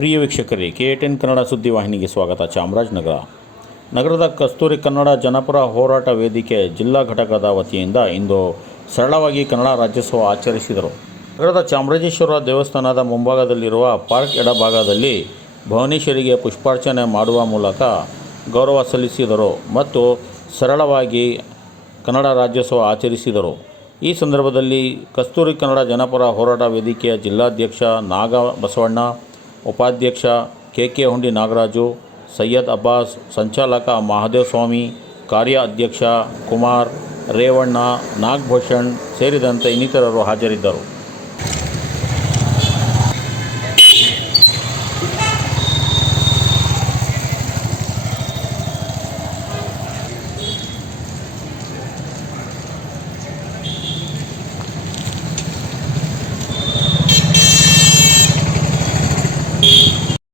ಪ್ರಿಯ ವೀಕ್ಷಕರೇ, K ten Kannada ಸುದ್ದಿವಾಹಿನಿಗೆ ಸ್ವಾಗತ, ಚಾಮರಾಜನಗರ. ನಗರದ ಕಸ್ತೂರಿ ಕನ್ನಡ ಜನಪರ ಹೋರಾಟ ವೇದಿಕೆ ಜಿಲ್ಲಾ ಘಟಕದ ವತಿಯಿಂದ ಇಂದು ಸರಳವಾಗಿ ಕನ್ನಡ ರಾಜ್ಯೋತ್ಸವ ಆಚರಿಸಿದರು. ನಗರದ ಚಾಮರಾಜೇಶ್ವರ ದೇವಸ್ಥಾನದ ಮುಂಭಾಗದಲ್ಲಿರುವ ಪಾರ್ಕ್ ಎಡಭಾಗದಲ್ಲಿ ಭುವನೇಶ್ವರಿಗೆ ಪುಷ್ಪಾರ್ಚನೆ ಮಾಡುವ ಮೂಲಕ ಗೌರವ ಸಲ್ಲಿಸಿದರು ಮತ್ತು ಸರಳವಾಗಿ ಕನ್ನಡ ರಾಜ್ಯೋತ್ಸವ ಆಚರಿಸಿದರು. ಈ ಸಂದರ್ಭದಲ್ಲಿ ಕಸ್ತೂರಿ ಕನ್ನಡ ಜನಪರ ಹೋರಾಟ ವೇದಿಕೆಯ ಜಿಲ್ಲಾಧ್ಯಕ್ಷ ನಾಗ ಬಸವಣ್ಣ ಉಪಾಧ್ಯಕ್ಷ ಕೆ ಕೆ ಹುಂಡಿ ನಾಗರಾಜು, ಸೈಯದ್ ಅಬ್ಬಾಸ್, ಸಂಚಾಲಕ ಮಹಾದೇವ ಸ್ವಾಮಿ, ಕಾರ್ಯ ಅಧ್ಯಕ್ಷ ಕುಮಾರ್ ರೇವಣ್ಣ, ನಾಗಭೂಷಣ್ ಸೇರಿದಂತೆ ಇನ್ನಿತರರು ಹಾಜರಿದ್ದರು.